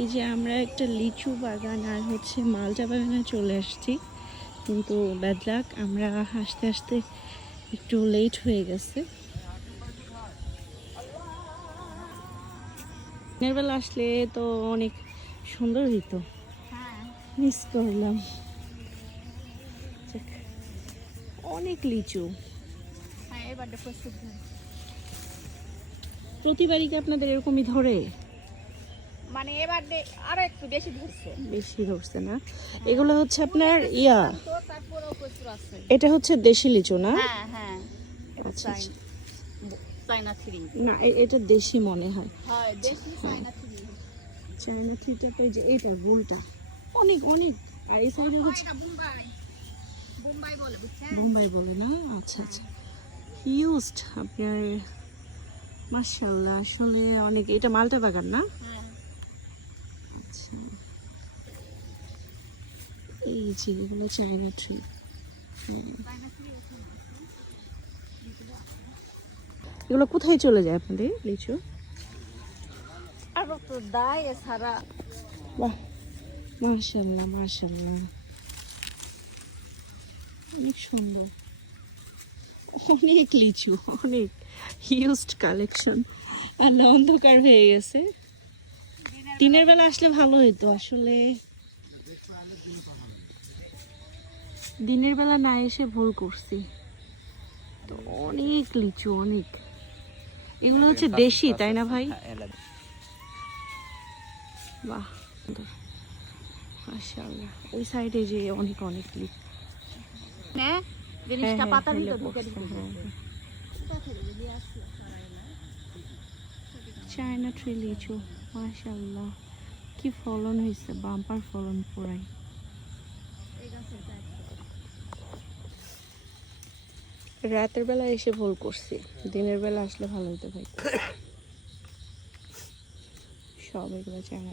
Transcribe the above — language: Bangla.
এই যে আমরা একটা লিচু বাগান আর হচ্ছে মালটা বাগানে চলে আসছি, কিন্তু ব্যাড লাক, আমরা আসতে আসতে একটু লেট হয়ে গেছে। দিনের বেলা আসলে তো অনেক সুন্দর হইতো, মিস করলাম। অনেক লিচু, প্রতিবারই কি আপনাদের এরকমই ধরে? মানে এবার আরো একটু বেশি ধরছে। বেশি ধরছে না? এগুলো হচ্ছে আপনার ইয়া, তারপরেও প্রচুর আছে। এটা হচ্ছে দেশি লিচু না? হ্যাঁ হ্যাঁ, আচ্ছা আচ্ছা। চাইনা থ্রি। না, এটা দেশি মনে হয়। হ্যাঁ, দেশি চাইনা থ্রি। চায়না থ্রিটা তো এই যে এটা গোলটা অনেক অনেক, আর এই সাইডে হচ্ছে বোম্বাই, বোম্বাই বলে, বুঝছেন? বোম্বাই বলে না? আচ্ছা আচ্ছা। হিউজড আপনার, মাশাআল্লাহ, আসলে অনেক। এটা মালটা বাগান না? হ্যাঁ। আচ্ছা, এই যে এগুলো চায়না ট্রি। হ্যাঁ, এগুলো কোথায় চলে যায় আপনাদের লিচু? আর তো দায় এছাড়া। বাহ, মাশাআল্লাহ মাশাআল্লাহ, অনেক সুন্দর, অনেক লিচু, অনেক হিউজড কালেকশন। আর অন্ধকার হয়ে গেছে, দিনের বেলা আসলে ভালো হইতো আসলে। দিনের বেলা না এসে ভুল করছি। তো অনেক লিচু, অনেক। এগুলো হচ্ছে দেশি, তাই না ভাই? বাহ, মাশাআল্লাহ। ওই সাইডে যে অনেক অনেক লিচু। হ্যাঁ, জিনিসটা পাতা ভিতর ঢুকে চায়না ট্রি লিচু, মাশাআল্লাহ, কি ফলন হয়েছে, বাম্পার ফলন পুরাই। রাতের বেলা এসে ভুল করছি, দিনের বেলা আসলে ভালো হতো ভাই। সব এগুলো চায়না।